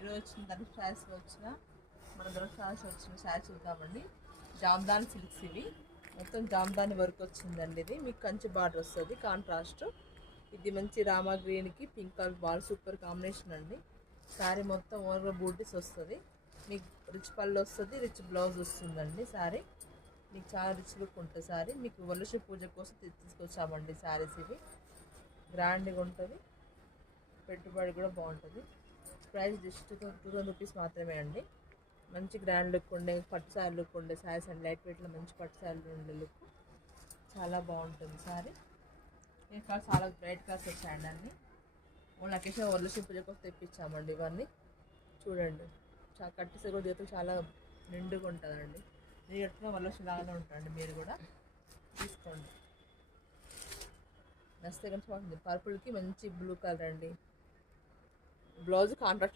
ఈరోజు వచ్చిన ధనుష్ శారీస్లో వచ్చిన మన ధనుష్ శారీస్ వచ్చిన శారీ చూద్దామండి. జామ్దాని సిల్క్స్ ఇవి మొత్తం జామ్దాని వర్క్ వచ్చిందండి. ఇది మీకు కంచి బార్డర్ వస్తుంది కాంట్రాస్ట్. ఇది మంచి రామా గ్రీన్కి pink colour ball super combination అండి. శారీ మొత్తం ఓవర్ బూటీస్ వస్తుంది. మీకు రిచ్ పళ్ళు వస్తుంది, రిచ్ బ్లౌజ్ వస్తుందండి. శారీ మీకు చాలా రిచ్ లుక్ ఉంటుంది. శారీ మీకు వరలక్ష్మి పూజ కోసం తీసుకొచ్చామండి. శారీస్ ఇవి గ్రాండ్గా ఉంటుంది, పెట్టుబడి కూడా బాగుంటుంది. ప్రైస్ జస్ట్ 2000 రూపీస్ మాత్రమే అండి. మంచి గ్రాండ్ లుక్ ఉండే పట్టు శారీ లుక్ ఉండే శారీస్ అండి. లైట్ వెయిట్లో మంచి పట్టు శారీలు ఉండే లుక్ చాలా బాగుంటుంది. శారీ ఈ కలర్స్ చాలా బ్రైట్ కలర్స్ వచ్చాయండి. అన్నీ ఓన్ అకేషన్ వరలక్ష్మి పూజ కోసం తెప్పించామండి. ఇవన్నీ చూడండి, కట్టేసే కూడా దిగుతూ చాలా నిండుగా ఉంటుందండి. మీరు కట్టుకున్న వరలక్ష్మి లాగానే ఉంటుందండి. మీరు కూడా తీసుకోండి. నచ్చితే కనుక పర్పుల్కి మంచి బ్లూ కలర్ అండి. Blouse contrast